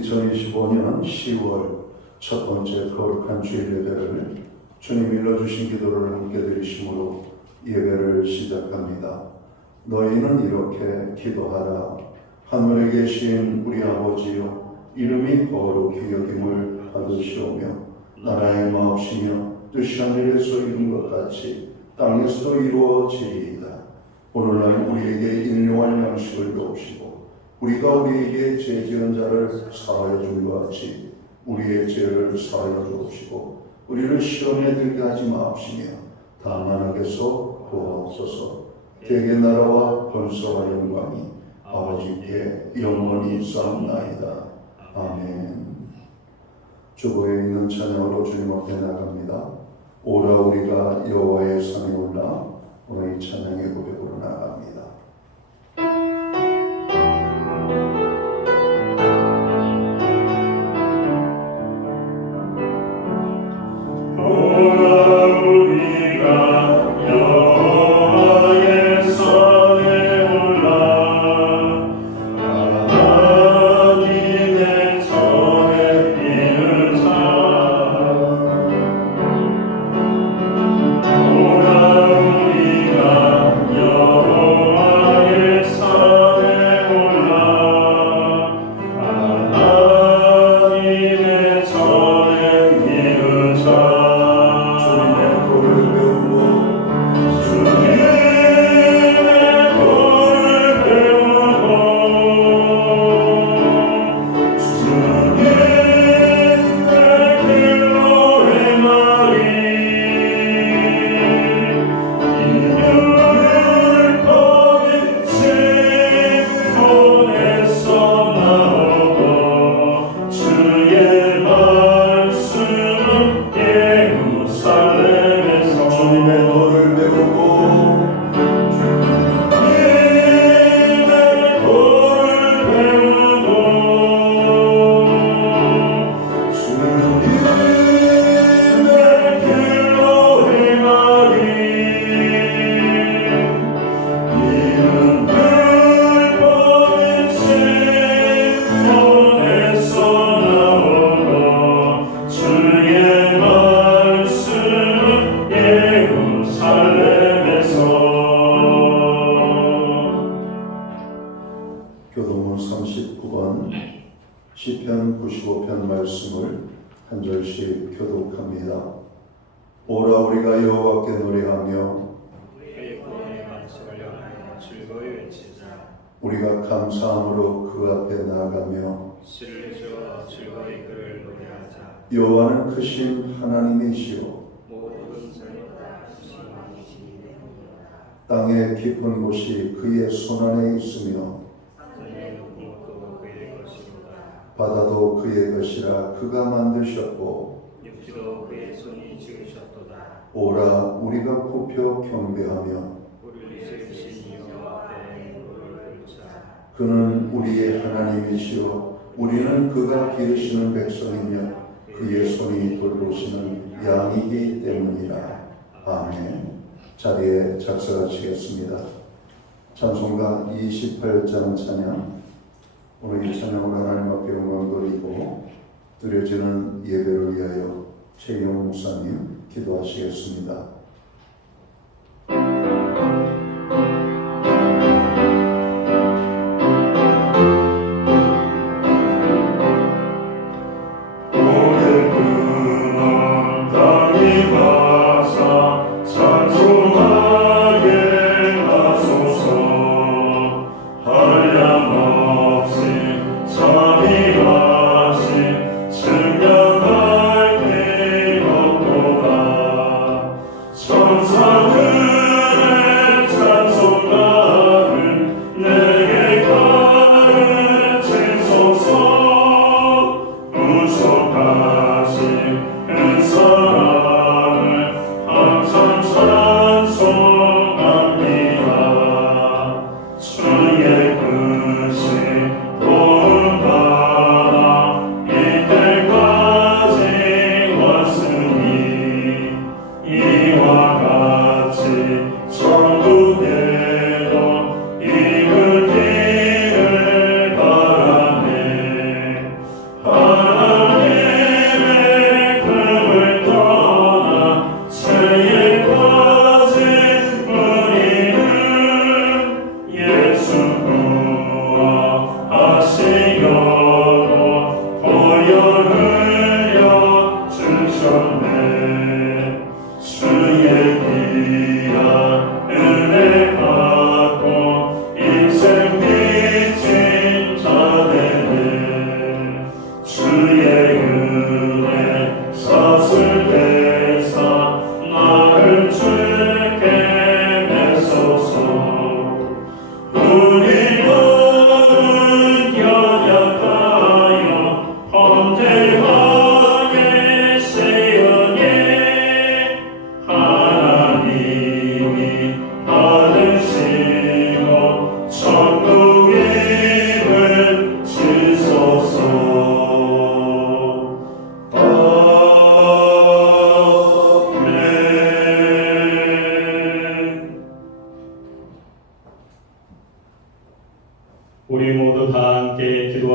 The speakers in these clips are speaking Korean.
2025년 10월 첫 번째 거룩한 주일 예배를 주님 일러주신 기도를 함께 드리심으로 예배를 시작합니다. 너희는 이렇게 기도하라. 하늘에 계신 우리 아버지여, 이름이 거룩히 여김을 받으시오며 나라의 마옵시며 뜻이 하늘에서 이룬 것 같이 땅에서도 이루어지리이다. 오늘날 우리에게 일용할 양식을 주옵시고 우리가 우리에게 죄 지은 자를 사하여 준 것 같이 우리의 죄를 사하여 주옵시고 우리를 시험에 들게 하지 마옵시며 다만 악에서 구하옵소서. 대개 나라와 권세와 영광이 아버지께 영원히 있사옵나이다. 아멘. 주보에 있는 찬양으로 주님 앞에 나갑니다. 오라 우리가 여호와의 산에 올라. 오늘 이 찬양의 고백으로 나갑니다. 교도문 39번 시편 95편 말씀을 한 절씩 교독합니다. 오라 우리가 여호와께 노래하며 우리의 구원의 말씀을 연하여 즐거이 외치자. 우리가 감사함으로 그 앞에 나아가며 시를 지어 즐거이 그를 노래하자. 여호와는 크신 하나님이시오 모든 전보다 크신 왕이시니 땅의 깊은 곳이 그의 손안에 있으며 하늘의 높은 것도 그의 것이로다. 바다도 그의 것이라 그가 만드셨고 육지도 그의 손이 지으셨도다. 오라 우리가 굽혀 경배하며 우리를 지으신 여호와 앞에 무릎을 꿇자. 그는 우리의 하나님이시오 우리는 그가 기르시는 백성이며 그의 손이 돌보시는 양이기 때문이라. 아멘. 자리에 작사하시겠습니다. 찬송가 28장 찬양. 오늘 이 찬양으로 하나님 앞에 영광 돌리고 드려지는 예배를 위하여 최경 목사님 기도하시겠습니다.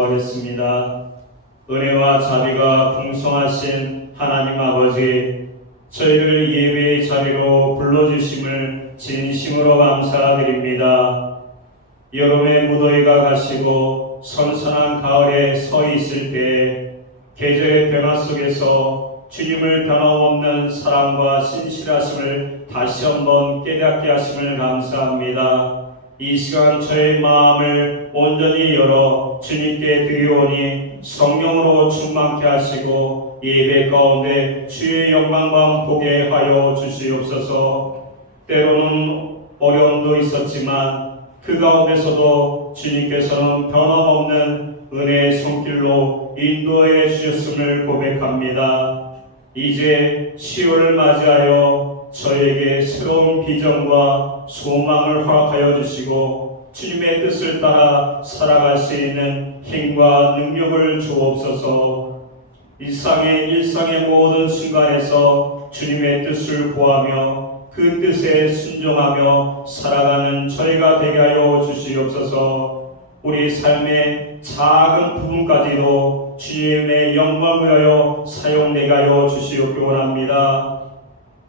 기도하겠습니다. 은혜와 자비가 풍성하신 하나님 아버지, 저희를 예배의 자리로 불러주심을 진심으로 감사드립니다. 여름의 무더위가 가시고 선선한 가을에 서 있을 때 계절의 변화 속에서 주님을 변함없는 사랑과 신실하심을 다시 한번 깨닫게 하심을 감사합니다. 이 시간 저의 마음을 온전히 열어 주님께 드리오니 성령으로 충만케 하시고 예배 가운데 주의 영광만 보게 하여 주시옵소서. 때로는 어려움도 있었지만 그 가운데서도 주님께서는 변함없는 은혜의 손길로 인도해 주셨음을 고백합니다. 이제 10월을 맞이하여 저에게 새로운 비전과 소망을 허락하여 주시고 주님의 뜻을 따라 살아갈 수 있는 힘과 능력을 주옵소서. 일상의 모든 순간에서 주님의 뜻을 구하며 그 뜻에 순종하며 살아가는 저희가 되게 하여 주시옵소서. 우리 삶의 작은 부분까지도 주님의 영광을 위하여 사용되게 하여 주시옵기 원합니다.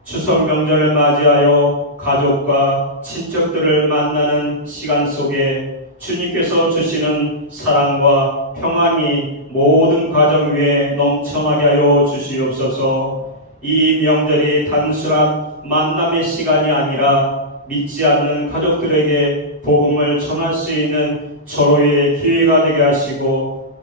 추석 명절을 맞이하여 가족과 친척들을 만나는 시간 속에 주님께서 주시는 사랑과 평안이 모든 가정 위에 넘쳐나게 하여 주시옵소서. 이 명절이 단순한 만남의 시간이 아니라 믿지 않는 가족들에게 복음을 전할 수 있는 절호의 기회가 되게 하시고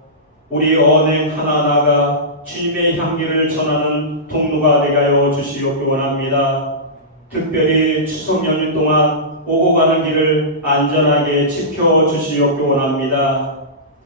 우리 언행 하나하나가 주님의 향기를 전하는 통로가 되게 하여 주시옵기 원합니다. 특별히 추석 연휴 동안 오고 가는 길을 안전하게 지켜주시옵기 원합니다.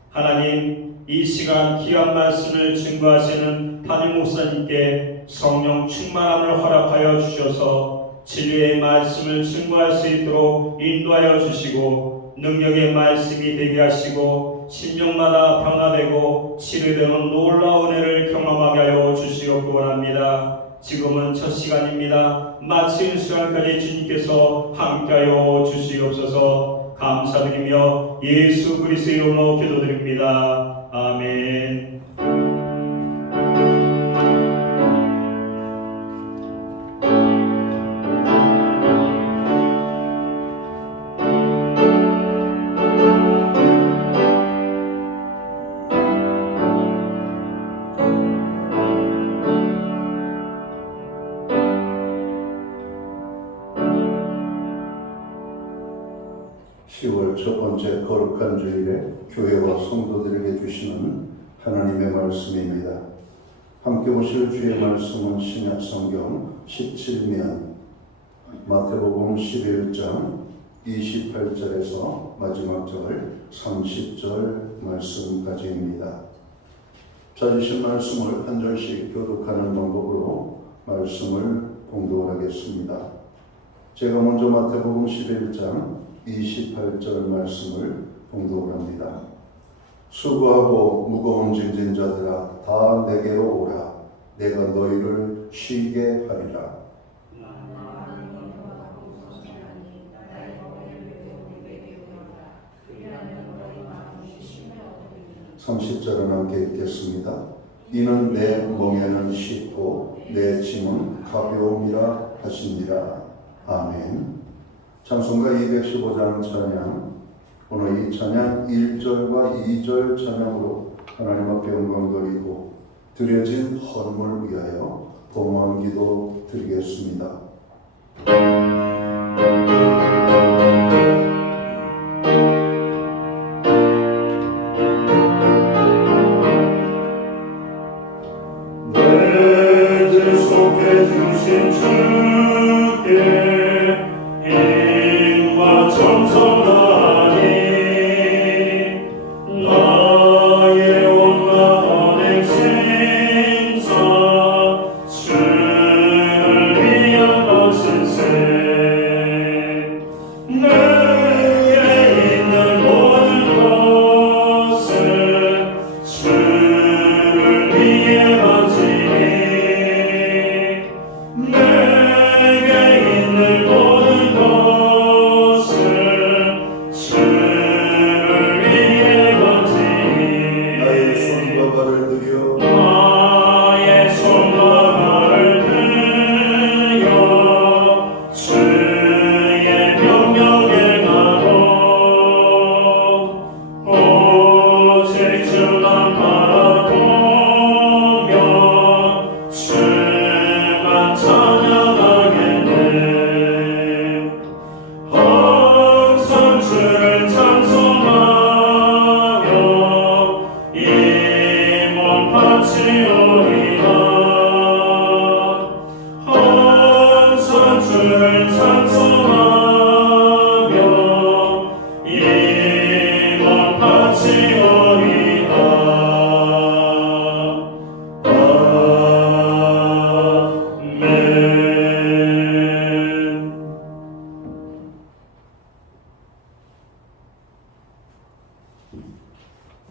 하나님, 이 시간 귀한 말씀을 증거하시는 담임 목사님께 성령 충만함을 허락하여 주셔서 진리의 말씀을 증거할 수 있도록 인도하여 주시고 능력의 말씀이 되게 하시고 심령마다 변화되고 치료되는 놀라운 은혜를 경험하게 하여 주시옵기 원합니다. 지금은 첫 시간입니다. 마치는 시간까지 주님께서 함께하여 주시옵소서. 감사드리며 예수 그리스도의 이름으로 기도드립니다. 아멘. 첫 번째 거룩한 주일에 교회와 성도들에게 주시는 하나님의 말씀입니다. 함께 보실 주의 말씀은 신약 성경 17면 마태복음 11장 28절에서 마지막 절 30절 말씀까지입니다. 찾으신 말씀을 한 절씩 교독하는 방법으로 말씀을 공독하겠습니다. 제가 먼저 마태복음 11장 28절 말씀을 봉독을 합니다. 수고하고 무거운 짐진 자들아 다 내게로 오라. 내가 너희를 쉬게 하리라. 30절은 함께 읽겠습니다. 이는 내 멍에는 쉽고 내 짐은 가벼움이라 하시니라. 아멘. 찬송가 215장 찬양, 오늘 이 찬양 1절과 2절 찬양으로 하나님 앞에 영광 돌리고 드려진 헌물을 위하여 봉헌 기도 드리겠습니다. 내 주 속에 주신 주께 정성하니 나의 온갖 행진사 주를 위한 것은 새 바치오리라. 항상 주를 찬송하며 이만 바치오리라. 아멘.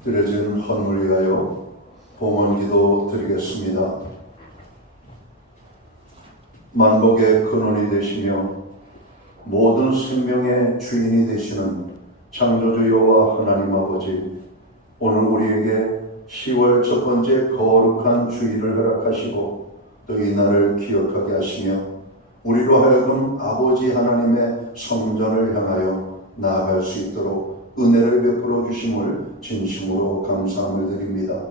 드려진 헌물 위하여 봉헌기도 드리겠습니다. 만복의 근원이 되시며 모든 생명의 주인이 되시는 창조주 여호와 하나님 아버지, 오늘 우리에게 10월 첫 번째 거룩한 주일을 허락하시고 또 이 날을 기억하게 하시며 우리로 하여금 아버지 하나님의 성전을 향하여 나아갈 수 있도록 은혜를 베풀어 주심을 진심으로 감사함을 드립니다.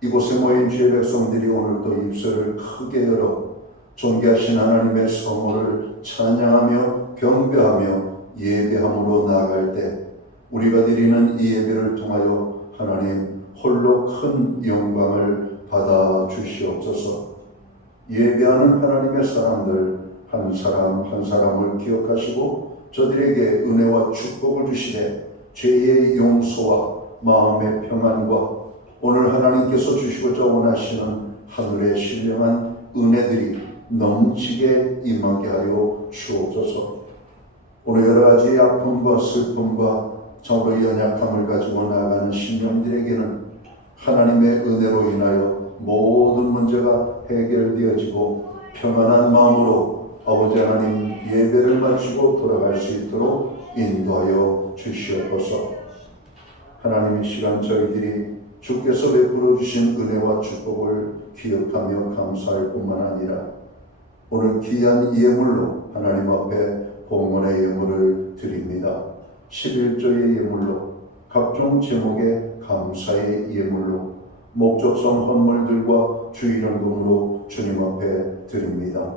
이곳에 모인 주의 백성들이 오늘도 입술을 크게 열어 존귀하신 하나님의 성호를 찬양하며 경배하며 예배함으로 나아갈 때 우리가 드리는 이 예배를 통하여 하나님 홀로 큰 영광을 받아 주시옵소서. 예배하는 하나님의 사람들 한 사람 한 사람을 기억하시고 저들에게 은혜와 축복을 주시되 죄의 용서와 마음의 평안과 오늘 하나님께서 주시고자 원하시는 하늘의 신령한 은혜들이 넘치게 임하게 하여 주옵소서. 오늘 여러 가지 아픔과 슬픔과 정로 연약함을 가지고 나아가는 신령들에게는 하나님의 은혜로 인하여 모든 문제가 해결되어지고 평안한 마음으로 아버지 하나님 예배를 마치고 돌아갈 수 있도록 인도하여 주시옵소서. 하나님, 이 시간 저희들이 주께서 베풀어 주신 은혜와 축복을 기억하며 감사할 뿐만 아니라 오늘 귀한 예물로 하나님 앞에 봉헌의 예물을 드립니다. 11조의 예물로, 각종 제목의 감사의 예물로, 목적성 헌물들과 주일연금으로 주님 앞에 드립니다.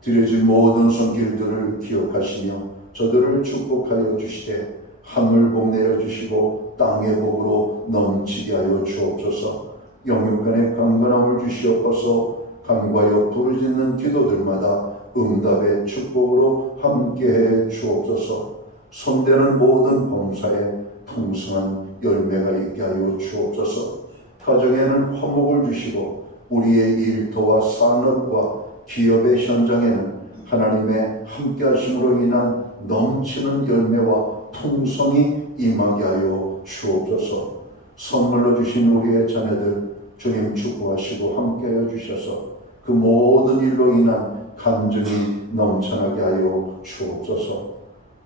드려진 모든 손길들을 기억하시며 저들을 축복하여 주시되 하늘 복 내려주시고 땅의 복으로 넘치게 하여 주옵소서. 영육간의 강건함을 주시옵소서. 간과하여 부르짖는 기도들마다 응답의 축복으로 함께해 주옵소서. 손대는 모든 범사에 풍성한 열매가 있게 하여 주옵소서. 가정에는 화목을 주시고 우리의 일터와 산업과 기업의 현장에는 하나님의 함께 하심으로 인한 넘치는 열매와 풍성이 임하게 하여 주옵소서. 선물로 주신 우리의 자녀들 주님 축복하시고 함께하여 주셔서 그 모든 일로 인한 간증이 넘쳐나게 하여 주옵소서.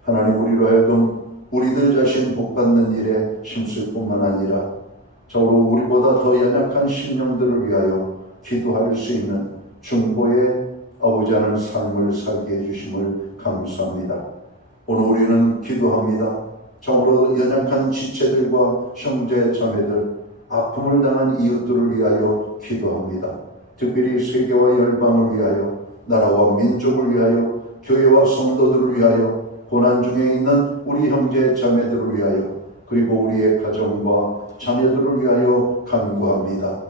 하나님, 우리로 하여금 우리들 자신 복받는 일에 힘쓸 뿐만 아니라 저로 우리보다 더 연약한 심령들을 위하여 기도할 수 있는 중보의 아버지 하나님 삶을 살게 해주심을 감사합니다. 오늘 우리는 기도합니다. 정으로 연약한 지체들과 형제 자매들, 아픔을 당한 이웃들을 위하여 기도합니다. 특별히 세계와 열방을 위하여, 나라와 민족을 위하여, 교회와 성도들을 위하여, 고난 중에 있는 우리 형제 자매들을 위하여, 그리고 우리의 가정과 자녀들을 위하여 간구합니다.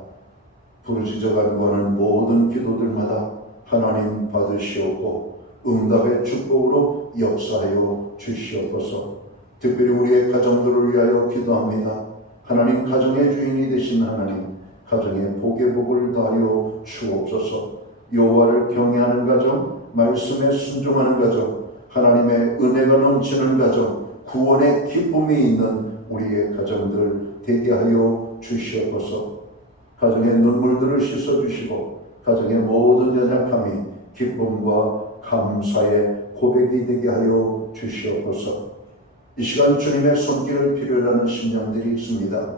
부르짖어 간구하는 모든 기도들마다 하나님 받으시옵고 응답의 축복으로 역사하여 주시옵소서. 특별히 우리의 가정들을 위하여 기도합니다. 하나님, 가정의 주인이 되신 하나님, 가정에 복의 복을 다하여 주옵소서. 여호와를 경외하는 가정, 말씀에 순종하는 가정, 하나님의 은혜가 넘치는 가정, 구원의 기쁨이 있는 우리의 가정들 되게 하여 주시옵소서. 가정의 눈물들을 씻어주시고 가정의 모든 연약함이 기쁨과 감사의 고백이 되게 하여 주시옵소서. 이 시간 주님의 손길을 필요로 하는 심령들이 있습니다.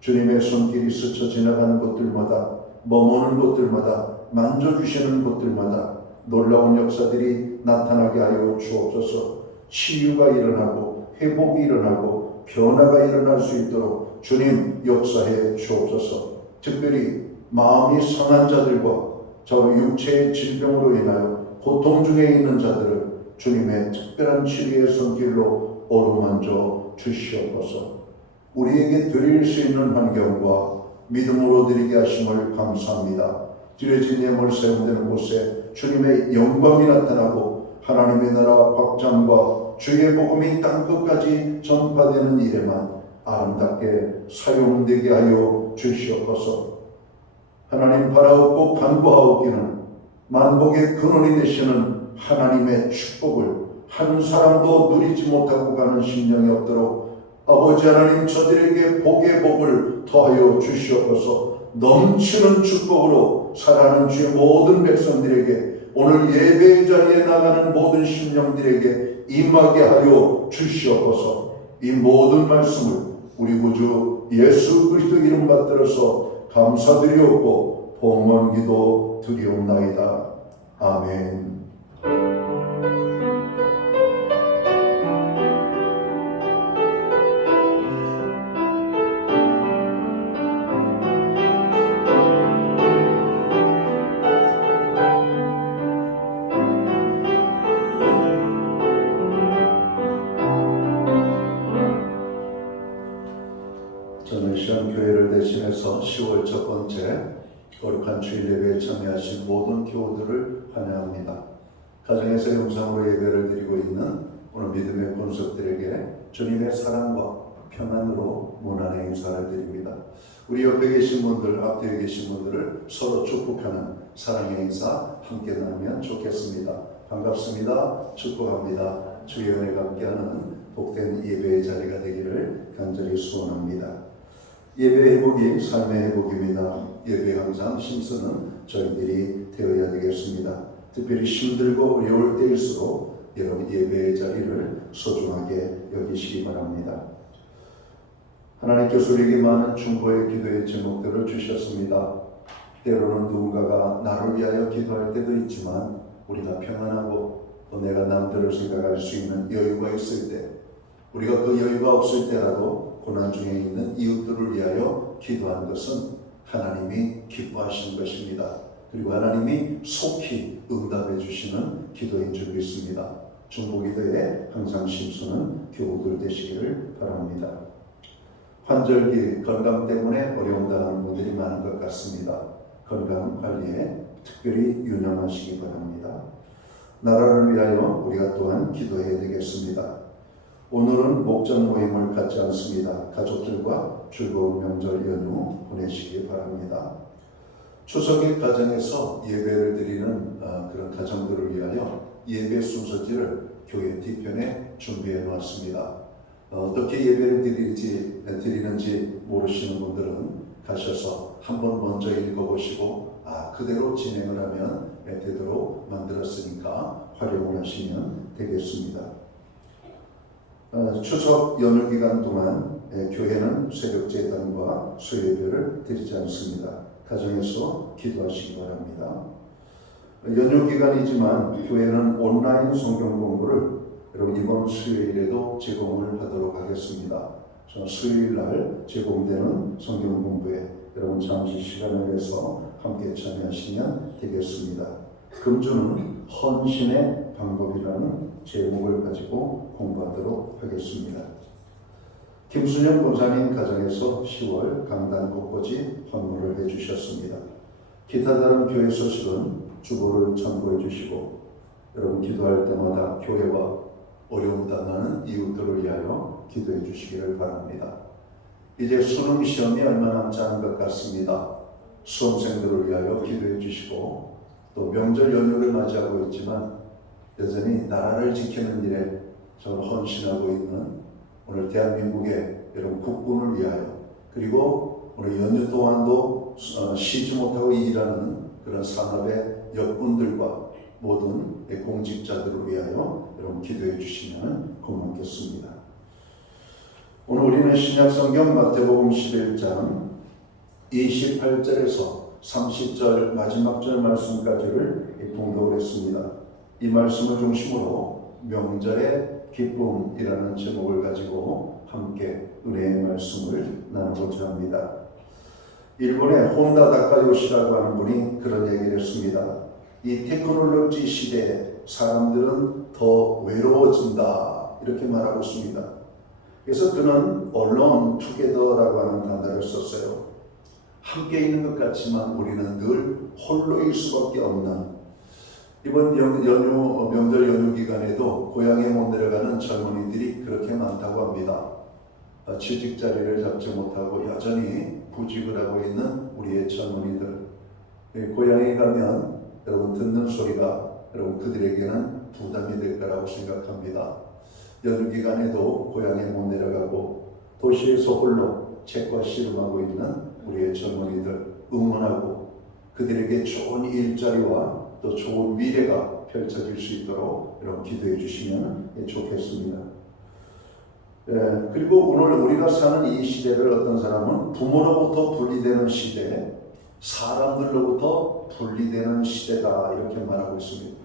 주님의 손길이 스쳐 지나가는 곳들마다, 머무는 곳들마다, 만져주시는 곳들마다 놀라운 역사들이 나타나게 하여 주옵소서. 치유가 일어나고 회복이 일어나고 변화가 일어날 수 있도록 주님 역사해 주옵소서. 특별히 마음이 상한 자들과 저 육체의 질병으로 인하여 고통 중에 있는 자들을 주님의 특별한 치료의 손길로 어루만져 주시옵소서. 우리에게 드릴 수 있는 환경과 믿음으로 드리게 하심을 감사합니다. 드려진 예물 세운되는 곳에 주님의 영광이 나타나고 하나님의 나라 확장과 주의 복음이 땅끝까지 전파되는 일에만 아름답게 사용되게 하여 주시옵소서. 하나님 바라옵고 간구하옵기는 만복의 근원이 되시는 하나님의 축복을 한 사람도 누리지 못하고 가는 심령이 없도록 아버지 하나님 저들에게 복의 복을 더하여 주시옵소서. 넘치는 축복으로 살아가는 주의 모든 백성들에게 오늘 예배의 자리에 나가는 모든 심령들에게 임하게 하여 주시옵소서. 이 모든 말씀을 우리 구주 예수 그리스도 이름 받들어서 감사드리옵고 복만 기도 드리옵나이다. 아멘. 저는 시험교회를 대신해서 10월 첫 번째 거룩한 주일 예배에 참여하신 모든 교우들을 환영합니다. 가정에서 영상으로 예배를 드리고 있는 오늘 믿음의 권속들에게 주님의 사랑과 평안으로 문안의 인사를 드립니다. 우리 옆에 계신 분들, 앞뒤에 계신 분들을 서로 축복하는 사랑의 인사 함께 나누면 좋겠습니다. 반갑습니다. 축복합니다. 주의 은혜가 함께하는 복된 예배의 자리가 되기를 간절히 소원합니다. 예배 회복이 삶의 회복입니다. 예배 항상 힘쓰는 저희들이 되어야 되겠습니다. 특별히 힘들고 어려울 때일수록 여러분 예배의 자리를 소중하게 여기시기 바랍니다. 하나님께서 우리에게 많은 중보의 기도의 제목들을 주셨습니다. 때로는 누군가가 나를 위하여 기도할 때도 있지만 우리가 평안하고 또 내가 남들을 생각할 수 있는 여유가 있을 때, 우리가 그 여유가 없을 때라도 고난 중에 있는 이웃들을 위하여 기도하는 것은 하나님이 기뻐하시는 것입니다. 그리고 하나님이 속히 응답해 주시는 기도인 줄 믿습니다. 중보기도에 항상 힘쓰는 교우들 되시기를 바랍니다. 환절기 건강 때문에 어려움 당하는 분들이 많은 것 같습니다. 건강 관리에 특별히 유념하시기 바랍니다. 나라를 위하여 우리가 또한 기도해야 되겠습니다. 오늘은 목전 모임을 갖지 않습니다. 가족들과 즐거운 명절 연휴 보내시기 바랍니다. 추석일 가정에서 예배를 드리는 그런 가정들을 위하여 예배 순서지를 교회 뒤편에 준비해 놓았습니다. 어떻게 예배를 드리는지 모르시는 분들은 가셔서 한번 먼저 읽어보시고 그대로 진행을 하면 되도록 만들었으니까 활용을 하시면 되겠습니다. 추석 연휴 기간 동안 교회는 새벽 제단과 수요예배를 드리지 않습니다. 가정에서 기도하시기 바랍니다. 연휴 기간이지만 교회는 온라인 성경 공부를 여러분 이번 수요일에도 제공을 하도록 하겠습니다. 수요일 날 제공되는 성경 공부에 여러분 잠시 시간을 내서 함께 참여하시면 되겠습니다. 금주는 헌신의 방법이라는 제목을 가지고 공부하도록 하겠습니다. 김순영 권사님 가정에서 10월 강단 곳곳이 헌물을 해주셨습니다. 기타 다른 교회 소식은 주보를 참고해 주시고 여러분 기도할 때마다 교회와 어려움 당하는 이웃들을 위하여 기도해 주시기를 바랍니다. 이제 수능 시험이 얼마 남지 않은 것 같습니다. 수험생들을 위하여 기도해 주시고 또 명절 연휴를 맞이하고 있지만 여전히 나라를 지키는 일에 저는 헌신하고 있는 오늘 대한민국의 여러분 국군을 위하여 그리고 오늘 연휴 동안도 쉬지 못하고 일하는 그런 산업의 역군들과 모든 공직자들을 위하여 여러분 기도해 주시면 고맙겠습니다. 오늘 우리는 신약성경 마태복음 11장 28절에서 30절 마지막 절 말씀까지를 봉독을 했습니다. 이 말씀을 중심으로 명절의 기쁨이라는 제목을 가지고 함께 은혜의 말씀을 나누고자 합니다. 일본의 혼다 다카요시라고 하는 분이 그런 얘기를 했습니다. 이 테크놀로지 시대에 사람들은 더 외로워진다 이렇게 말하고 있습니다. 그래서 그는 alone together라고 하는 단어를 썼어요. 함께 있는 것 같지만 우리는 늘 홀로일 수밖에 없는, 이번 명절 연휴 기간에도 고향에 못 내려가는 젊은이들이 그렇게 많다고 합니다. 취직 자리를 잡지 못하고 여전히 구직을 하고 있는 우리의 젊은이들, 고향에 가면 여러분 듣는 소리가 여러분 그들에게는 부담이 될 거라고 생각합니다. 연휴 기간에도 고향에 못 내려가고 도시에서 홀로 책과 씨름하고 있는 우리의 젊은이들 응원하고 그들에게 좋은 일자리와 또 좋은 미래가 펼쳐질 수 있도록 여러분 기도해 주시면 좋겠습니다. 그리고 오늘 우리가 사는 이 시대를 어떤 사람은 부모로부터 분리되는 시대, 사람들로부터 분리되는 시대다 이렇게 말하고 있습니다.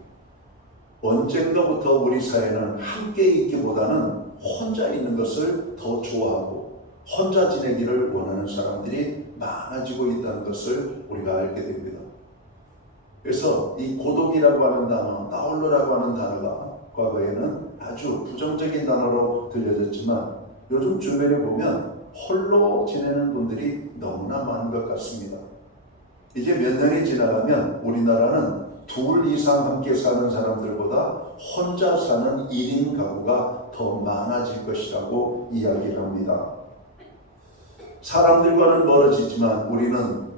언젠가부터 우리 사회는 함께 있기보다는 혼자 있는 것을 더 좋아하고 혼자 지내기를 원하는 사람들이 많아지고 있다는 것을 우리가 알게 됩니다. 그래서 이 고독이라고 하는 단어, 나홀로라고 하는 단어가 과거에는 아주 부정적인 단어로 들려졌지만 요즘 주변에 보면 홀로 지내는 분들이 너무나 많은 것 같습니다. 이제 몇 년이 지나가면 우리나라는 둘 이상 함께 사는 사람들보다 혼자 사는 1인 가구가 더 많아질 것이라고 이야기를 합니다. 사람들과는 멀어지지만 우리는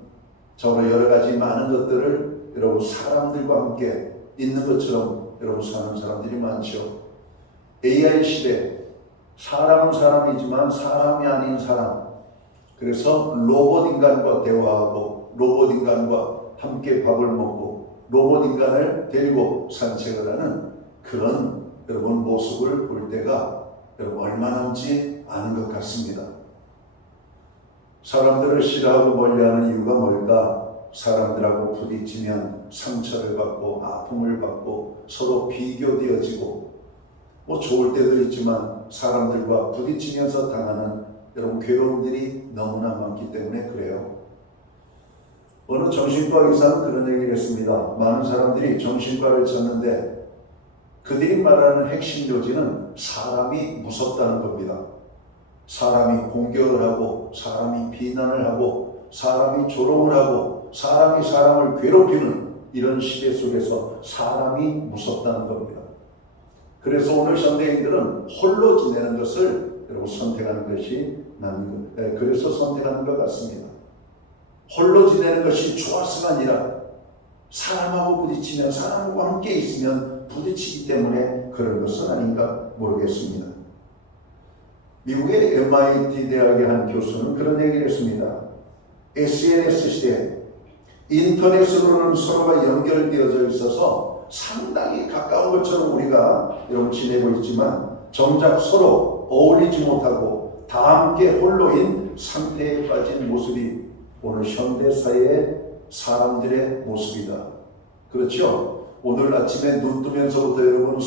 저로 여러 가지 많은 것들을 여러분 사람들과 함께 있는 것처럼 여러분 사는 사람들이 많죠. AI 시대, 사람은 사람이지만 사람이 아닌 사람, 그래서 로봇 인간과 대화하고 로봇 인간과 함께 밥을 먹고 로봇 인간을 데리고 산책을 하는 그런 여러분 모습을 볼 때가 여러분 얼마 남지 않은 것 같습니다. 사람들을 싫어하고 멀리하는 이유가 뭘까? 사람들하고 부딪히면 상처를 받고 아픔을 받고 서로 비교되어지고 좋을 때도 있지만 사람들과 부딪히면서 당하는 여러분 괴로움들이 너무나 많기 때문에 그래요. 어느 정신과 의사는 그런 얘기를 했습니다. 많은 사람들이 정신과를 찾는데 그들이 말하는 핵심 요지는 사람이 무섭다는 겁니다. 사람이 공격을 하고 사람이 비난을 하고 사람이 조롱을 하고 사람이 사람을 괴롭히는 이런 시대 속에서 사람이 무섭다는 겁니다. 그래서 오늘 현대인들은 홀로 지내는 것을 여러분 선택하는 것이 그래서 선택하는 것 같습니다. 홀로 지내는 것이 좋아서가 아니라 사람하고 부딪히면 사람과 함께 있으면 부딪히기 때문에 그런 것은 아닌가 모르겠습니다. 미국의 MIT 대학의 한 교수는 그런 얘기를 했습니다. SNS 시대 인터넷으로는 서로가 연결되어져 있어서 상당히 가까운 것처럼 우리가 여러분 지내고 있지만 정작 서로 어울리지 못하고 다 함께 홀로인 상태에 빠진 모습이 오늘 현대사회의 사람들의 모습이다. 그렇죠? 오늘 아침에 눈 뜨면서부터 여러분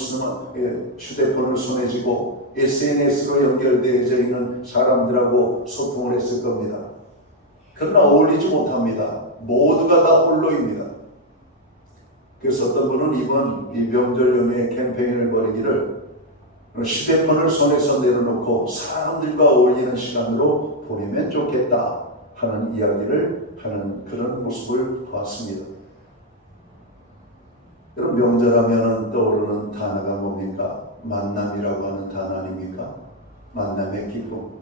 휴대폰을 손에 쥐고 SNS로 연결되어져 있는 사람들하고 소통을 했을 겁니다. 그러나 어울리지 못합니다. 모두가 다 홀로입니다. 그래서 어떤 분은 이번 이 명절 연휴에 캠페인을 벌이기를 휴대폰을 손에서 내려놓고 사람들과 어울리는 시간으로 보내면 좋겠다 하는 이야기를 하는 그런 모습을 봤습니다. 여러분 명절하면 떠오르는 단어가 뭡니까? 만남이라고 하는 단어 아닙니까? 만남의 기쁨.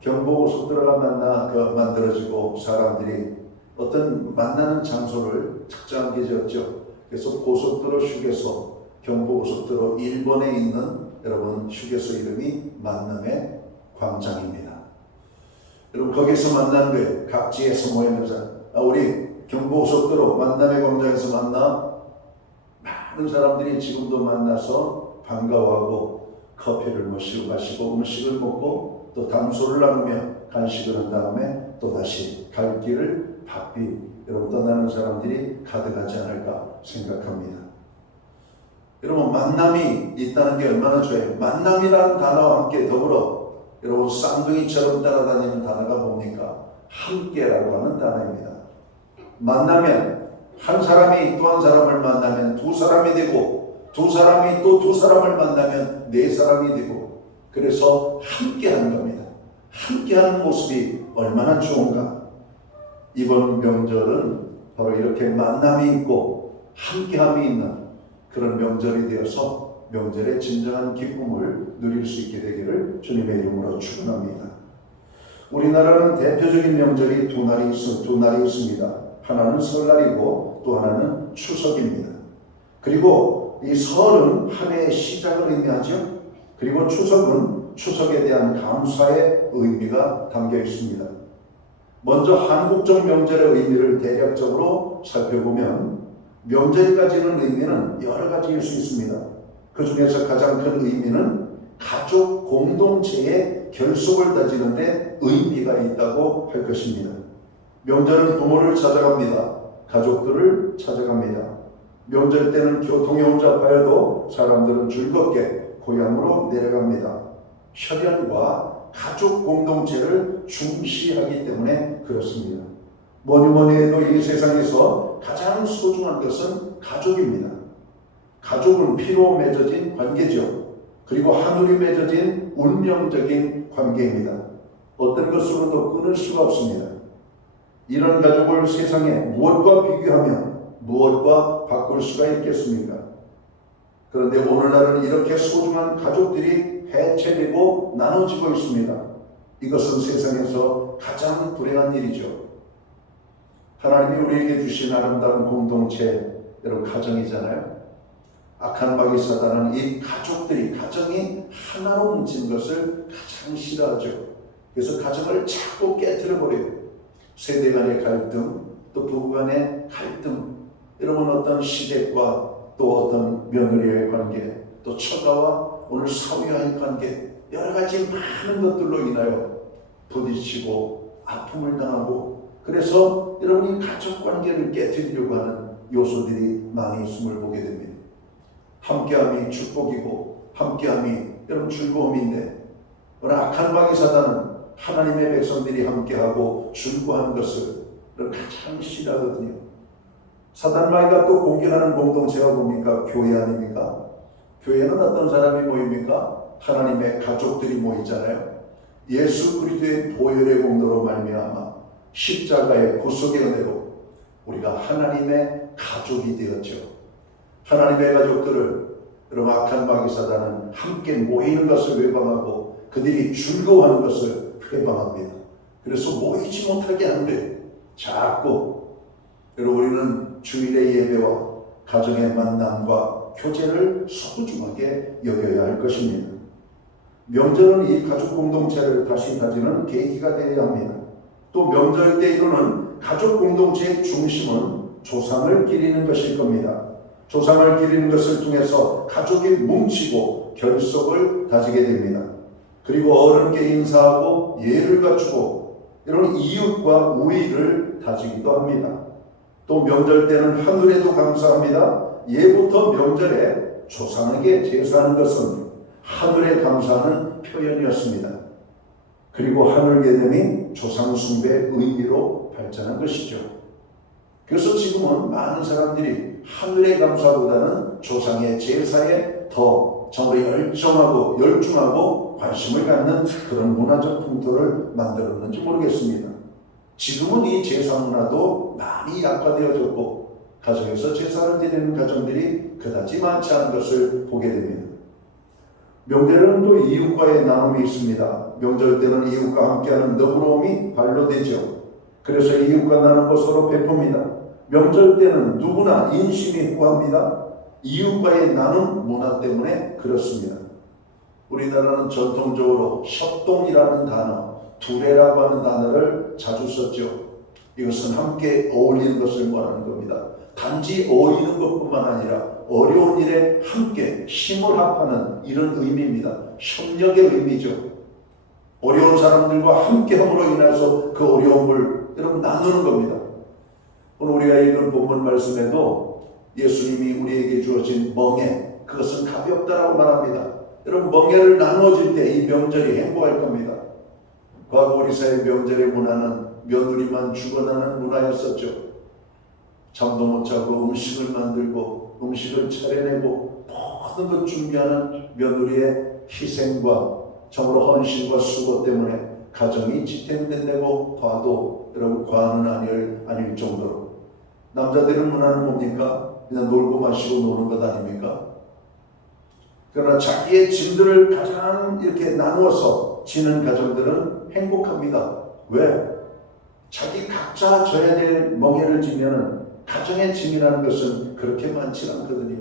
경부고속도로가 만들어지고 사람들이 어떤 만나는 장소를 특정하게 지었죠. 그래서 고속도로 휴게소, 경부고속도로 1번에 있는 여러분 휴게소 이름이 만남의 광장입니다. 여러분 거기서 만나는 거예요. 각지에서 모이는 사람. 우리 경부고속도로 만남의 광장에서 만나 많은 사람들이 지금도 만나서 반가워하고 커피를 마시고 음식을 먹고 또 담소를 나누며 간식을 한 다음에 또 다시 갈 길을 바삐 여러분 떠나는 사람들이 가득하지 않을까 생각합니다. 여러분 만남이 있다는 게 얼마나 좋아요. 만남이라는 단어와 함께 더불어 여러분 쌍둥이처럼 따라다니는 단어가 뭡니까? 함께라고 하는 단어입니다. 만나면 한 사람이 또 한 사람을 만나면 두 사람이 되고 두 사람이 또 두 사람을 만나면 네 사람이 되고 그래서 함께하는 겁니다. 함께하는 모습이 얼마나 좋은가. 이번 명절은 바로 이렇게 만남이 있고 함께함이 있는 그런 명절이 되어서 명절의 진정한 기쁨을 누릴 수 있게 되기를 주님의 이름으로 축원합니다. 우리나라는 대표적인 명절이 두 날이 있습니다. 하나는 설날이고 또 하나는 추석입니다. 그리고 이 설은 한 해의 시작을 의미하죠. 그리고 추석은 추석에 대한 감사의 의미가 담겨 있습니다. 먼저 한국적 명절의 의미를 대략적으로 살펴보면 명절이 가지는 의미는 여러 가지일 수 있습니다. 그 중에서 가장 큰 의미는 가족 공동체의 결속을 다지는 데 의미가 있다고 할 것입니다. 명절은 부모를 찾아갑니다. 가족들을 찾아갑니다. 명절 때는 교통이 혼잡하여도 사람들은 즐겁게 고향으로 내려갑니다. 혈연과 가족 공동체를 중시하기 때문에 그렇습니다. 뭐니 해도 이 세상에서 가장 소중한 것은 가족입니다. 가족은 피로 맺어진 관계죠. 그리고 하늘이 맺어진 운명적인 관계입니다. 어떤 것으로도 끊을 수가 없습니다. 이런 가족을 세상에 무엇과 비교하면 무엇과 바꿀 수가 있겠습니까? 그런데 오늘날은 이렇게 소중한 가족들이 해체되고 나눠지고 있습니다. 이것은 세상에서 가장 불행한 일이죠. 하나님이 우리에게 주신 아름다운 공동체, 여러분 가정이잖아요. 악한 마귀 사단은 이 가정이 하나로 뭉친 것을 가장 싫어하죠. 그래서 가정을 자꾸 깨트려 버려요. 세대 간의 갈등, 또 부부 간의 갈등, 여러분 어떤 시댁과 또 어떤 며느리의 관계, 또 처가와 오늘 사위와의 관계, 여러 가지 많은 것들로 인하여 부딪히고 아픔을 당하고, 그래서 여러분이 가족 관계를 깨뜨리려고 하는 요소들이 많이 있음을 보게 됩니다. 함께함이 축복이고 함께함이 여러분 즐거움인데, 그러나 악한 마귀 사단은 하나님의 백성들이 함께하고 즐거워하는 것을 가장 싫어하거든요. 사단 마귀가 또 공격하는 공동체가 뭡니까? 교회 아닙니까? 교회는 어떤 사람이 모입니까? 하나님의 가족들이 모이잖아요. 예수 그리스도의 보혈의 공로로 말미암아 십자가의 구속의 은혜로 우리가 하나님의 가족이 되었죠. 하나님의 가족들을 여러분 악한 마귀 사단은 함께 모이는 것을 외방하고 그들이 즐거워하는 것을 회방합니다. 그래서 모이지 못하게 하는데 자꾸 여러분 우리는 주일의 예배와 가정의 만남과 교제를 소중하게 여겨야 할 것입니다. 명절은 이 가족 공동체를 다시 다지는 계기가 되어야 합니다. 또 명절 때 이루는 가족 공동체의 중심은 조상을 기리는 것일 겁니다. 조상을 기리는 것을 통해서 가족이 뭉치고 결속을 다지게 됩니다. 그리고 어른께 인사하고 예를 갖추고 이런 이웃과 우애를 다지기도 합니다. 또 명절 때는 하늘에도 감사합니다. 예부터 명절에 조상에게 제사하는 것은 하늘에 감사하는 표현이었습니다. 그리고 하늘 개념이 조상 숭배의 의미로 발전한 것이죠. 그래서 지금은 많은 사람들이 하늘의 감사보다는 조상의 제사에 더 정말 열중하고 관심을 갖는 그런 문화적 풍토를 만들었는지 모르겠습니다. 지금은 이 제사 문화도 많이 약화되어졌고 가정에서 제사를 드리는 가정들이 그다지 많지 않은 것을 보게 됩니다. 명절에는 또 이웃과의 나눔이 있습니다. 명절 때는 이웃과 함께하는 너그러움이 발로되죠. 그래서 이웃과 나누고 서로 베풉니다. 명절 때는 누구나 인심이 후합니다. 이웃과의 나눔 문화 때문에 그렇습니다. 우리나라는 전통적으로 협동이라는 단어, 두레라고 하는 단어를 자주 썼죠. 이것은 함께 어울리는 것을 말하는 겁니다. 단지 어울리는 것뿐만 아니라 어려운 일에 함께 힘을 합하는 이런 의미입니다. 협력의 의미죠. 어려운 사람들과 함께함으로 인해서 그 어려움을 여러분 나누는 겁니다. 오늘 우리가 읽은 본문 말씀에도 예수님이 우리에게 주어진 멍에, 그것은 가볍다라고 말합니다. 여러분 멍에를 나누어질 때 이 명절이 행복할 겁니다. 과거 우리 사회 명절의 문화는 며느리만 죽어나는 문화였었죠. 잠도 못 자고 음식을 만들고 음식을 차려내고 모든 것 준비하는 며느리의 희생과 정말로 헌신과 수고 때문에 가정이 지탱된다고 봐도 여러분 과는 아닐 정도로. 남자들의 문화는 뭡니까? 그냥 놀고 마시고 노는 것 아닙니까? 그러나 자기의 짐들을 가장 이렇게 나누어서 지는 가정들은 행복합니다. 왜? 자기 각자 져야 될 멍에를 지면은 가정의 짐이라는 것은 그렇게 많지 않거든요.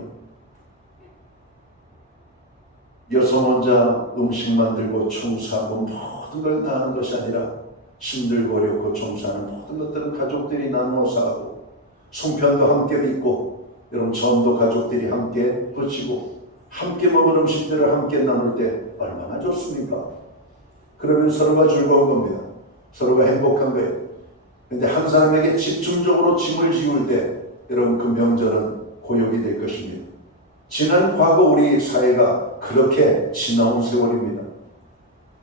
여성 혼자 음식 만들고 청소하고 모든 걸 다 하는 것이 아니라 힘들고 어렵고 청소하는 모든 것들은 가족들이 나누어서 하고, 송편도 함께 빚고, 여러분 전도 가족들이 함께 붙이고, 함께 먹은 음식들을 함께 나눌 때 얼마나 좋습니까? 그러면 서로가 즐거운 겁니다. 서로가 행복한 거예요. 그런데 한 사람에게 집중적으로 짐을 지울 때 여러분 그 명절은 고역이 될 것입니다. 지난 과거 우리 사회가 그렇게 지나온 세월입니다.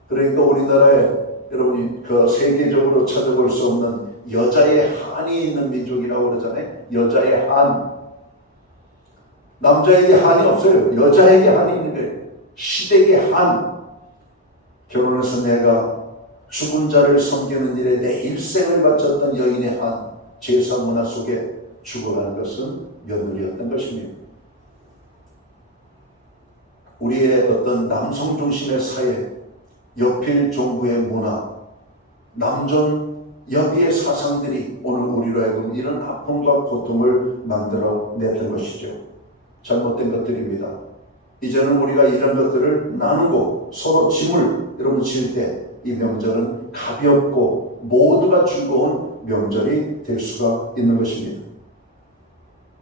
그러니까 우리나라에 여러분이 그 세계적으로 찾아볼 수 없는 여자의 한이 있는 민족이라고 그러잖아요. 여자의 한. 남자에게 한이 없어요. 여자에게 한이 있는 거예요. 시댁의 한. 결혼해서 내가 죽은 자를 섬기는 일에 내 일생을 바쳤던 여인의 한. 제사 문화 속에 죽어가는 것은 며느리였던 것입니다. 우리의 어떤 남성 중심의 사회, 여필 종부의 문화, 남존 여비의 사상들이 오늘 우리로 하여금 이런 아픔과 고통을 만들어 냈던 것이죠. 잘못된 것들입니다. 이제는 우리가 이런 것들을 나누고 서로 짐을 여러분 질 때 이 명절은 가볍고 모두가 즐거운 명절이 될 수가 있는 것입니다.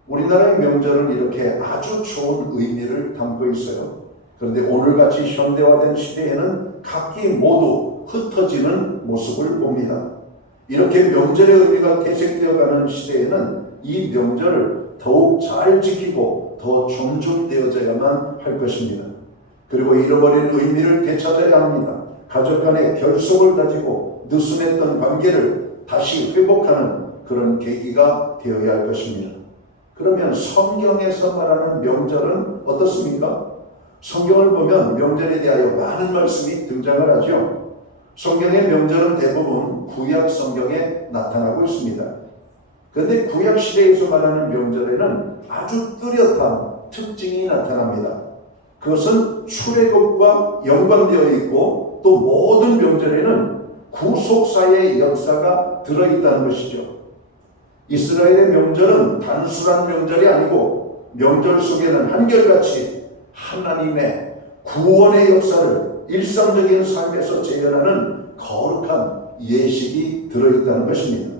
우리나라의 명절은 이렇게 아주 좋은 의미를 담고 있어요. 그런데 오늘같이 현대화된 시대에는 각기 모두 흩어지는 모습을 봅니다. 이렇게 명절의 의미가 퇴색되어가는 시대에는 이 명절을 더욱 잘 지키고 더 존중되어져야만 할 것입니다. 그리고 잃어버린 의미를 되찾아야 합니다. 가족 간의 결속을 다지고 느슨했던 관계를 다시 회복하는 그런 계기가 되어야 할 것입니다. 그러면 성경에서 말하는 명절은 어떻습니까? 성경을 보면 명절에 대하여 많은 말씀이 등장을 하죠. 성경의 명절은 대부분 구약 성경에 나타나고 있습니다. 그런데 구약 시대에서 말하는 명절에는 아주 뚜렷한 특징이 나타납니다. 그것은 출애굽과 연관되어 있고 또 모든 명절에는 구속사의 역사가 들어있다는 것이죠. 이스라엘의 명절은 단순한 명절이 아니고 명절 속에는 한결같이 하나님의 구원의 역사를 일상적인 삶에서 재현하는 거룩한 예식이 들어있다는 것입니다.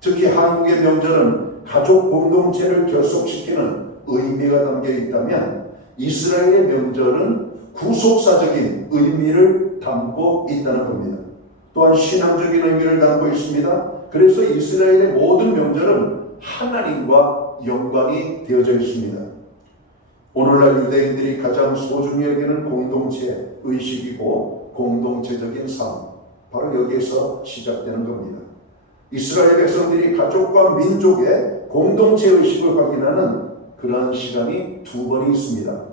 특히 한국의 명절은 가족 공동체를 결속시키는 의미가 담겨 있다면 이스라엘의 명절은 구속사적인 의미를 담고 있다는 겁니다. 또한 신앙적인 의미를 담고 있습니다. 그래서 이스라엘의 모든 명절은 하나님과 연관이 되어져 있습니다. 오늘날 유대인들이 가장 소중히 여기는 공동체 의식이고 공동체적인 삶, 바로 여기에서 시작되는 겁니다. 이스라엘 백성들이 가족과 민족의 공동체 의식을 확인하는 그러한 시간이 두 번이 있습니다.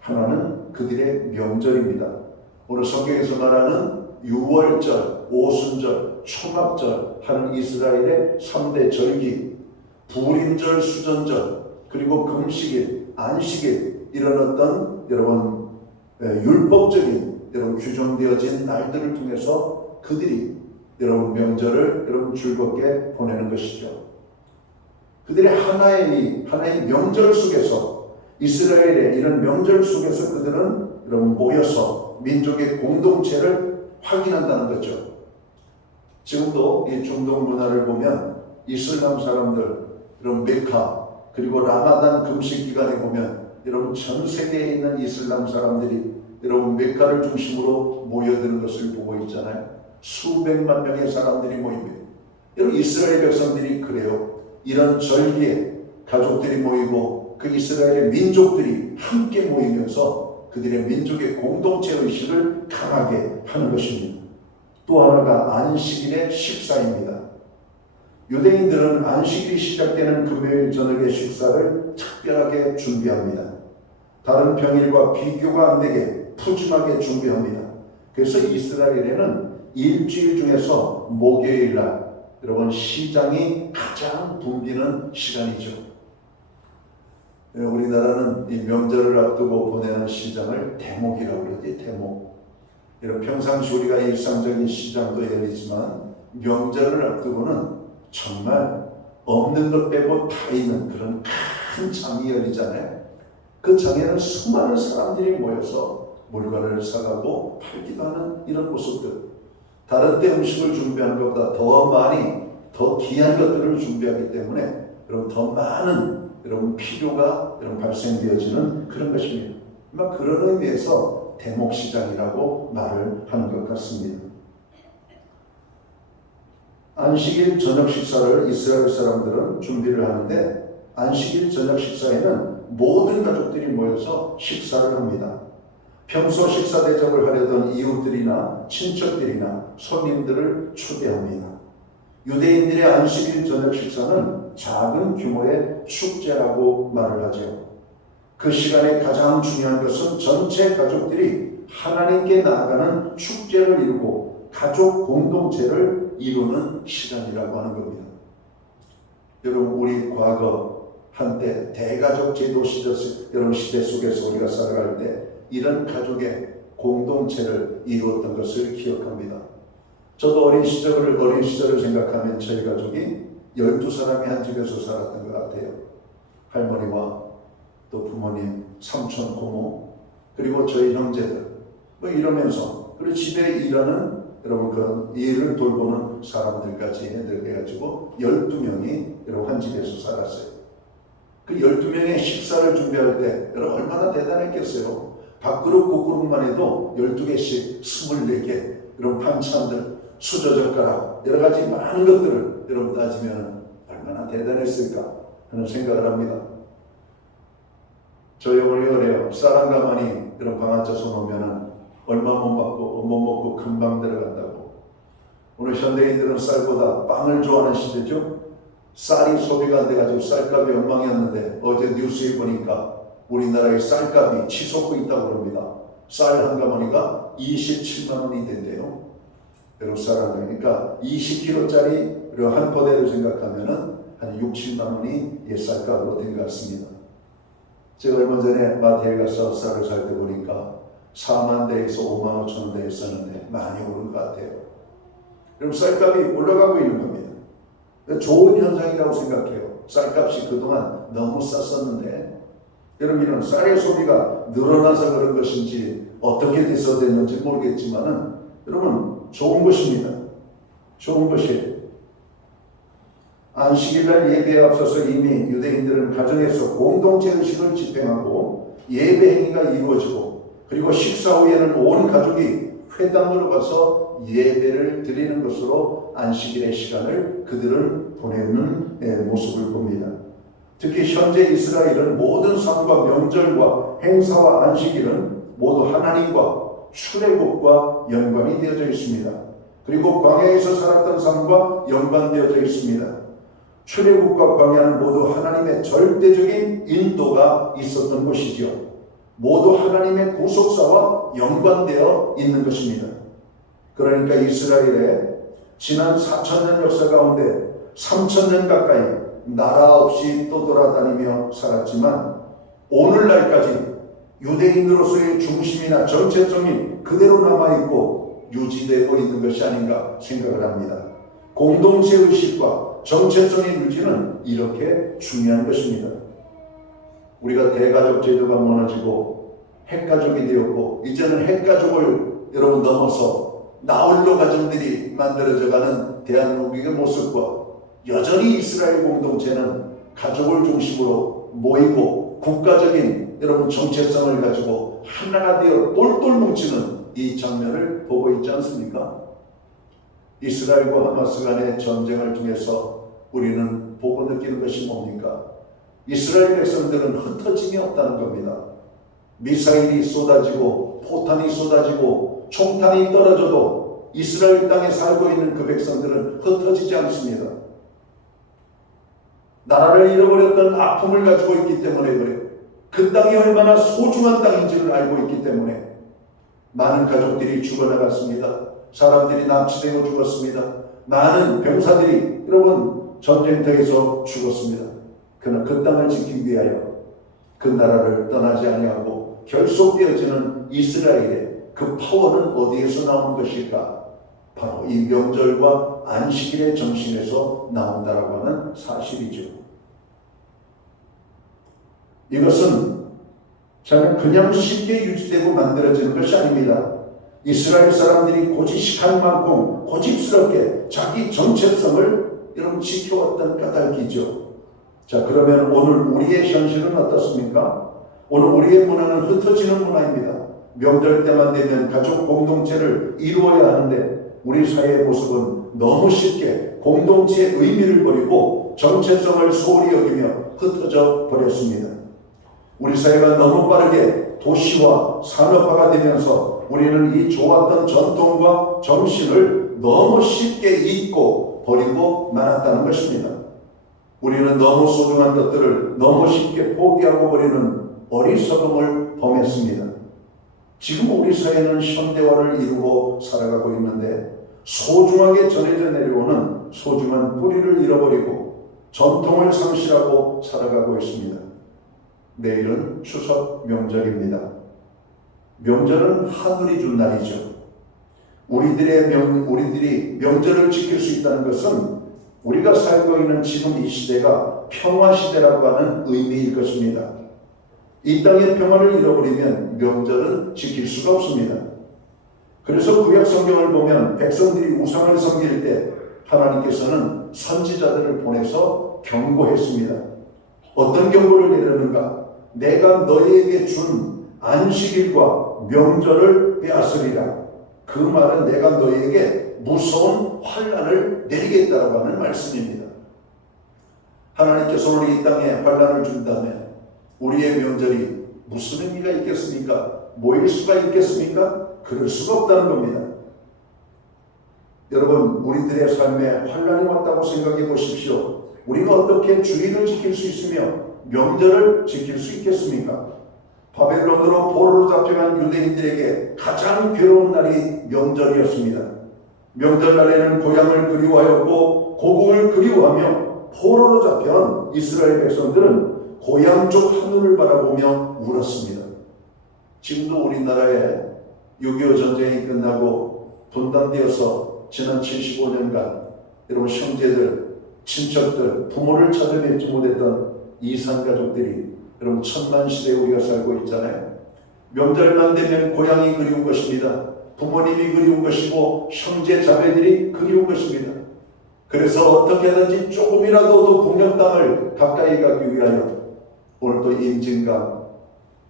하나는 그들의 명절입니다. 오늘 성경에서 말하는 유월절, 오순절, 초막절 하는 이스라엘의 3대 절기, 부림절, 수전절, 그리고 금식일, 안식일, 이런 어떤 여러분 율법적인 여러분 규정되어진 날들을 통해서 그들이 여러분 명절을 여러분 즐겁게 보내는 것이죠. 그들의 하나의 명절 속에서 이스라엘의 이런 명절 속에서 그들은 여러분 모여서 민족의 공동체를 확인한다는 거죠. 지금도 이 중동 문화를 보면 이슬람 사람들, 여러분 메카 그리고 라마단 금식 기간에 보면 여러분 전 세계에 있는 이슬람 사람들이 여러분 메카를 중심으로 모여드는 것을 보고 있잖아요. 수백만 명의 사람들이 모입니다. 여러분 이스라엘 백성들이 그래요. 이런 절기에 가족들이 모이고 그 이스라엘의 민족들이 함께 모이면서 그들의 민족의 공동체 의식을 강하게 하는 것입니다. 또 하나가 안식일의 식사입니다. 유대인들은 안식일이 시작되는 금요일 저녁의 식사를 특별하게 준비합니다. 다른 평일과 비교가 안 되게 푸짐하게 준비합니다. 그래서 이스라엘에는 일주일 중에서 목요일 날 여러분 시장이 가장 붐비는 시간이죠. 우리나라는 이 명절을 앞두고 보내는 시장을 대목이라고 그러지, 대목. 이런 평상시 우리가 일상적인 시장도 열리지만 명절을 앞두고는 정말 없는 것 빼고 다 있는 그런 큰 장이 열리잖아요. 그 장에는 수많은 사람들이 모여서 물건을 사가고 팔기도 하는 이런 모습들. 다른 때 음식을 준비하는 것보다 더 많이, 더 귀한 것들을 준비하기 때문에 여러분 더 많은 여러분 필요가 여러분 발생되어지는 그런 것입니다. 아마 그런 의미에서 대목시장이라고 말을 하는 것 같습니다. 안식일 저녁 식사를 이스라엘 사람들은 준비를 하는데 안식일 저녁 식사에는 모든 가족들이 모여서 식사를 합니다. 평소 식사 대접을 하려던 이웃들이나 친척들이나 손님들을 초대합니다. 유대인들의 안식일 저녁 식사는 작은 규모의 축제라고 말을 하죠. 그 시간에 가장 중요한 것은 전체 가족들이 하나님께 나아가는 축제를 이루고 가족 공동체를 이루는 시간이라고 하는 겁니다. 여러분 우리 과거 한때 대가족 제도 여러분 시대 속에서 우리가 살아갈 때 이런 가족의 공동체를 이루었던 것을 기억합니다. 저도 어린 시절을 생각하면 저희 가족이 12사람이 한 집에서 살았던 것 같아요. 할머니와 또 부모님, 삼촌, 고모, 그리고 저희 형제들 이러면서 그리고 집에 일하는 여러분 그 일을 돌보는 사람들까지 해가지고 12명이 여러분 한 집에서 살았어요. 그 12명의 식사를 준비할 때 여러분 얼마나 대단했겠어요. 밥그릇 국그릇만 해도 12개씩 24개 여러분 반찬들 수저젓가락 여러 가지 많은 것들을 여러분 따지면 얼마나 대단했을까 하는 생각을 합니다. 저희 어머니 그래요. 쌀 한 가마니 여러분 방 앉아서 놓으면 얼마 못 먹고 금방 들어간다고. 오늘 현대인들은 쌀보다 빵을 좋아하는 시대죠. 쌀이 소비가 안 돼가지고 쌀값이 엉망이었는데 어제 뉴스에 보니까 우리나라의 쌀값이 치솟고 있다고 합니다. 쌀 한 가마니가 27만 원이 된대요. 여러분 쌀 한 가마니. 그러니까 20kg짜리 한 포대를 생각하면은 한 6, 7만 원이 쌀값으로 된 것 같습니다. 제가 얼마 전에 마트에 가서 쌀을 살 때 보니까 4만 대에서 5만 5천 원대에 쌌는데 많이 오른 것 같아요. 그럼 쌀값이 올라가고 있는 겁니다. 좋은 현상이라고 생각해요. 쌀값이 그동안 너무 쌌었는데 여러분 이런 쌀의 소비가 늘어나서 그런 것인지 어떻게 돼서 됐는지 모르겠지만은 여러분 좋은 것입니다. 좋은 것이에요. 안식일날 예배에 앞서서 이미 유대인들은 가정에서 공동체 의식을 집행하고 예배 행위가 이루어지고 그리고 식사 후에는 온 가족이 회당으로 가서 예배를 드리는 것으로 안식일의 시간을 그들은 보내는 모습을 봅니다. 특히 현재 이스라엘은 모든 삶과 명절과 행사와 안식일은 모두 하나님과 출애굽과 연관이 되어져 있습니다. 그리고 광야에서 살았던 삶과 연관되어져 있습니다. 출애굽과 광야는 모두 하나님의 절대적인 인도가 있었던 곳이죠. 모두 하나님의 구속사와 연관되어 있는 것입니다. 그러니까 이스라엘의 지난 4,000년 역사 가운데 3,000년 가까이 나라 없이 떠돌아다니며 살았지만 오늘날까지 유대인으로서의 중심이나 정체성이 그대로 남아있고 유지되고 있는 것이 아닌가 생각을 합니다. 공동체 의식과 정체성의 유지는 이렇게 중요한 것입니다. 우리가 대가족 제도가 무너지고 핵가족이 되었고 이제는 핵가족을 여러분 넘어서 나홀로 가정들이 만들어져가는 대한민국의 모습과 여전히 이스라엘 공동체는 가족을 중심으로 모이고 국가적인 여러분 정체성을 가지고 하나가 되어 똘똘 뭉치는 이 장면을 보고 있지 않습니까? 이스라엘과 하마스 간의 전쟁을 통해서 우리는 보고 느끼는 것이 뭡니까? 이스라엘 백성들은 흩어짐이 없다는 겁니다. 미사일이 쏟아지고 포탄이 쏟아지고 총탄이 떨어져도 이스라엘 땅에 살고 있는 그 백성들은 흩어지지 않습니다. 나라를 잃어버렸던 아픔을 가지고 있기 때문에 그래요. 그 땅이 얼마나 소중한 땅인지를 알고 있기 때문에 많은 가족들이 죽어나갔습니다. 사람들이 납치되고 죽었습니다. 많은 병사들이 여러분 전쟁터에서 죽었습니다. 그러나 그 땅을 지키기 위하여 그 나라를 떠나지 아니하고 결속되어지는 이스라엘의 그 파워는 어디에서 나온 것일까? 바로 이 명절과 안식일의 정신에서 나온다라고 하는 사실이죠. 이것은 저는 그냥 쉽게 유지되고 만들어지는 것이 아닙니다. 이스라엘 사람들이 고지식한 만큼 고집스럽게 자기 정체성을 여러분 지켜왔던 까닭이죠. 자, 그러면 오늘 우리의 현실은 어떻습니까? 오늘 우리의 문화는 흩어지는 문화입니다. 명절 때만 되면 가족 공동체를 이루어야 하는데 우리 사회의 모습은 너무 쉽게 공동체의 의미를 버리고 정체성을 소홀히 여기며 흩어져 버렸습니다. 우리 사회가 너무 빠르게 도시화, 산업화가 되면서 우리는 이 좋았던 전통과 정신을 너무 쉽게 잊고 버리고 말았다는 것입니다. 우리는 너무 소중한 것들을 너무 쉽게 포기하고 버리는 어리석음을 범했습니다. 지금 우리 사회는 현대화를 이루고 살아가고 있는데 소중하게 전해져 내려오는 소중한 뿌리를 잃어버리고 전통을 상실하고 살아가고 있습니다. 내일은 추석 명절입니다. 명절은 하늘이 준 날이죠. 우리들이 명절을 지킬 수 있다는 것은 우리가 살고 있는 지금 이 시대가 평화 시대라고 하는 의미일 것입니다. 이 땅의 평화를 잃어버리면 명절은 지킬 수가 없습니다. 그래서 구약 성경을 보면 백성들이 우상을 섬길 때 하나님께서는 선지자들을 보내서 경고했습니다. 어떤 경고를 내렸는가? 내가 너희에게 준 안식일과 명절을 빼앗으리라. 그 말은 내가 너희에게 무서운 환난을 내리겠다라고 하는 말씀입니다. 하나님께서 오늘 이 땅에 환난을 준다면 우리의 명절이 무슨 의미가 있겠습니까? 모일 수가 있겠습니까? 그럴 수가 없다는 겁니다. 여러분, 우리들의 삶에 환난이 왔다고 생각해 보십시오. 우리가 어떻게 주일을 지킬 수 있으며 명절을 지킬 수 있겠습니까? 바벨론으로 포로로 잡혀간 유대인들에게 가장 괴로운 날이 명절이었습니다. 명절날에는 고향을 그리워하였고 고국을 그리워하며 포로로 잡혀온 이스라엘 백성들은 고향 쪽 하늘을 바라보며 울었습니다. 지금도 우리나라에 6.25 전쟁이 끝나고 분단되어서 지난 75년간 여러분 형제들, 친척들, 부모를 찾아뵙지 못했던 이산 가족들이 여러분 천만 시대에 우리가 살고 있잖아요. 명절만 되면 고향이 그리운 것입니다. 부모님이 그리운 것이고 형제 자매들이 그리운 것입니다. 그래서 어떻게 하든지 조금이라도 더 북녘 땅을 가까이 가기 위하여 오늘 또 임진강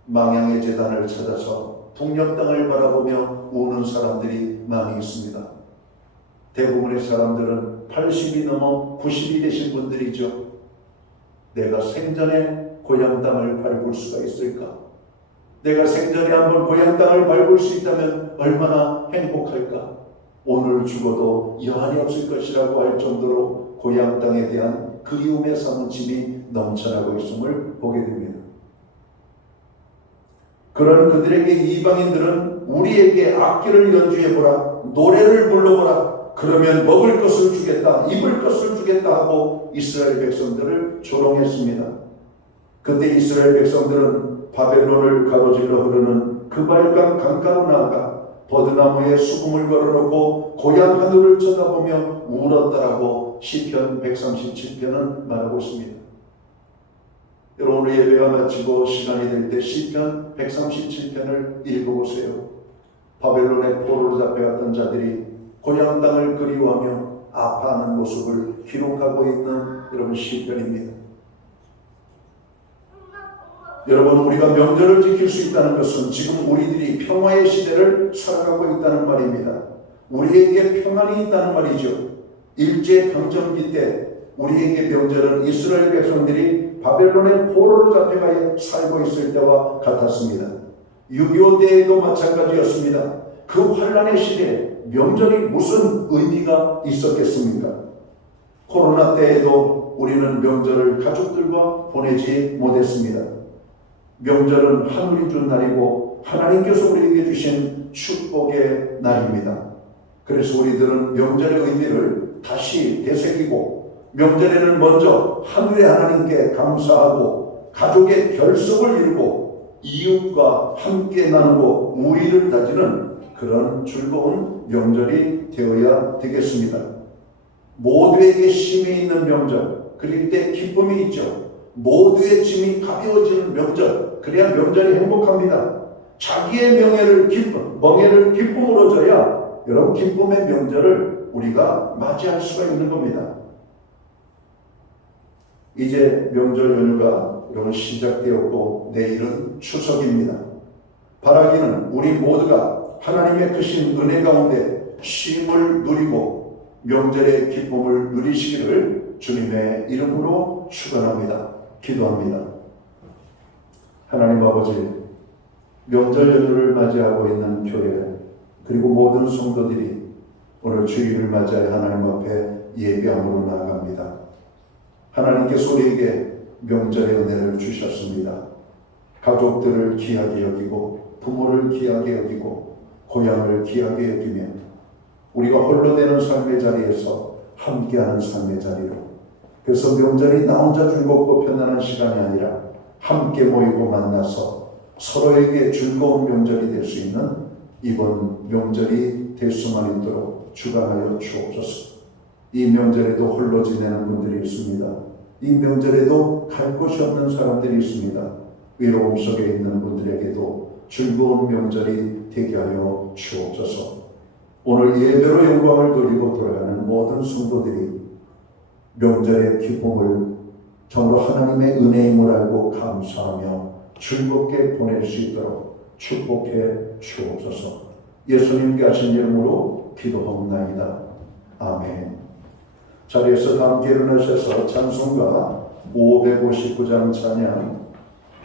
망향의 재단을 찾아서 북녘 땅을 바라보며 우는 사람들이 많이 있습니다. 대부분의 사람들은 80이 넘어 90이 되신 분들이죠. 내가 생전에 고향 땅을 밟을 수가 있을까? 내가 생전에 한번 고향 땅을 밟을 수 있다면 얼마나 행복할까? 오늘 죽어도 여한이 없을 것이라고 할 정도로 고향 땅에 대한 그리움의 사무침이 넘쳐나고 있음을 보게 됩니다. 그런 그들에게 이방인들은 우리에게 악기를 연주해보라, 노래를 불러보라, 그러면 먹을 것을 주겠다, 입을 것을 주겠다 하고 이스라엘 백성들을 조롱했습니다. 그때 이스라엘 백성들은 바벨론을 가로질러 흐르는 그발강 강가로 나아가 버드나무에 수금을 걸어놓고 고향 하늘을 쳐다보며 울었다라고 시편 137편은 말하고 있습니다. 여러분, 오늘 예배가 마치고 시간이 될 때 시편 137편을 읽어보세요. 바벨론의 포로로 잡혀갔던 자들이 고향 땅을 그리워하며 아파하는 모습을 기록하고 있는 여러분 시편입니다. 여러분, 우리가 명절을 지킬 수 있다는 것은 지금 우리들이 평화의 시대를 살아가고 있다는 말입니다. 우리에게 평안이 있다는 말이죠. 일제강점기 때 우리에게 명절은 이스라엘 백성들이 바벨론의 포로로 잡혀가 살고 있을 때와 같았습니다. 6.25 때에도 마찬가지였습니다. 그 환란의 시대에 명절이 무슨 의미가 있었겠습니까? 코로나 때에도 우리는 명절을 가족들과 보내지 못했습니다. 명절은 하늘이 준 날이고 하나님께서 우리에게 주신 축복의 날입니다. 그래서 우리들은 명절의 의미를 다시 되새기고 명절에는 먼저 하늘의 하나님께 감사하고 가족의 결속을 이루고 이웃과 함께 나누고 우위를 다지는 그런 즐거운 명절이 되어야 되겠습니다. 모두에게 힘이 있는 명절, 그릴 때 기쁨이 있죠. 모두의 짐이 가벼워지는 명절, 그래야 명절이 행복합니다. 자기의 멍에를 기쁨으로 줘야 여러분 기쁨의 명절을 우리가 맞이할 수가 있는 겁니다. 이제 명절 연휴가 여러분 시작되었고 내일은 추석입니다. 바라기는 우리 모두가 하나님의 크신 은혜 가운데 쉼을 누리고 명절의 기쁨을 누리시기를 주님의 이름으로 축원합니다. 기도합니다. 하나님 아버지, 명절 연휴를 맞이하고 있는 교회 그리고 모든 성도들이 오늘 주일을 맞이하여 하나님 앞에 예배함으로 나아갑니다. 하나님께서 우리에게 명절의 은혜를 주셨습니다. 가족들을 귀하게 여기고 부모를 귀하게 여기고 고향을 귀하게 여기며 우리가 홀로 되는 삶의 자리에서 함께하는 삶의 자리로, 그래서 명절이 나 혼자 즐겁고 편안한 시간이 아니라 함께 모이고 만나서 서로에게 즐거운 명절이 될 수 있는 이번 명절이 될 수만 있도록 주관하여 주옵소서. 이 명절에도 홀로 지내는 분들이 있습니다. 이 명절에도 갈 곳이 없는 사람들이 있습니다. 외로움 속에 있는 분들에게도 즐거운 명절이 되게 하여 주옵소서. 오늘 예배로 영광을 돌리고 돌아가는 모든 성도들이 명절의 기쁨을 정말로 하나님의 은혜임을 알고 감사하며 즐겁게 보낼 수 있도록 축복해 주옵소서. 예수님께 하신 이름으로 기도하옵나이다. 아멘. 자리에서 다 함께 일어나셔서 찬송가 559장 찬양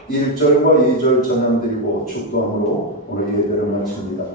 1절과 2절 찬양 드리고 축도함으로 오늘 예배를 마칩니다.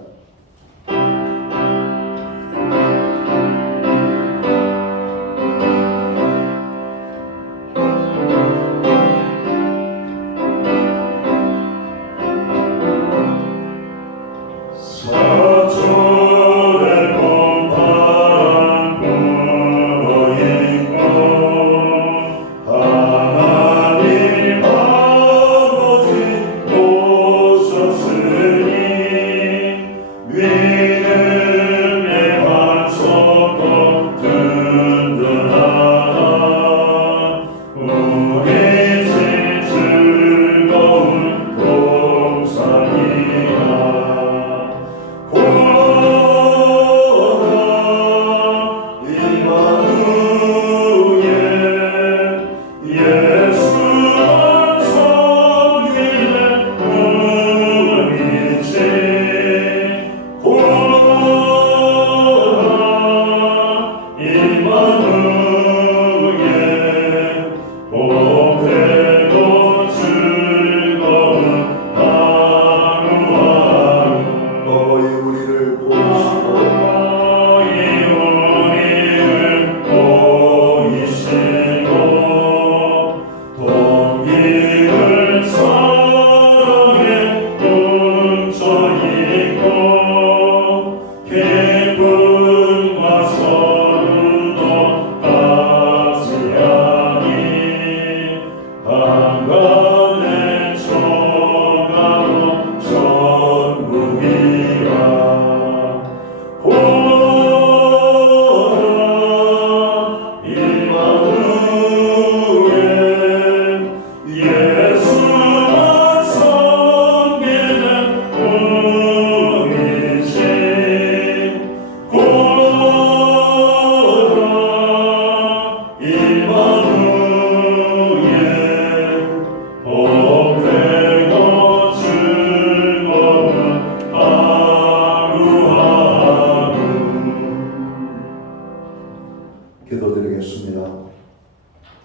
기도드리겠습니다.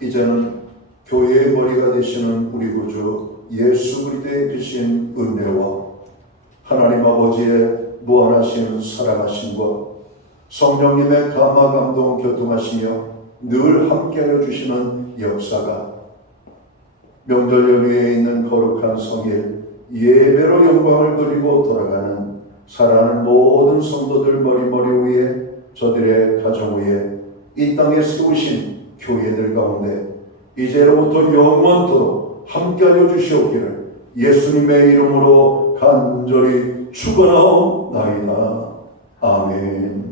이제는 교회의 머리가 되시는 우리 구주 예수 그리스도의 크신 은혜와 하나님 아버지의 무한하신 사랑하심과 성령님의 감화 감동 교통하시며 늘 함께하여 주시는 역사가 명절 연휴에 있는 거룩한 성일 예배로 영광을 돌리고 돌아가는 사랑하는 모든 성도들 머리 위에, 저들의 가정 위에, 이 땅에 세우신 교회들 가운데 이제로부터 영원토록 함께하여 주시옵기를 예수님의 이름으로 간절히 축원하옵나이다. 아멘.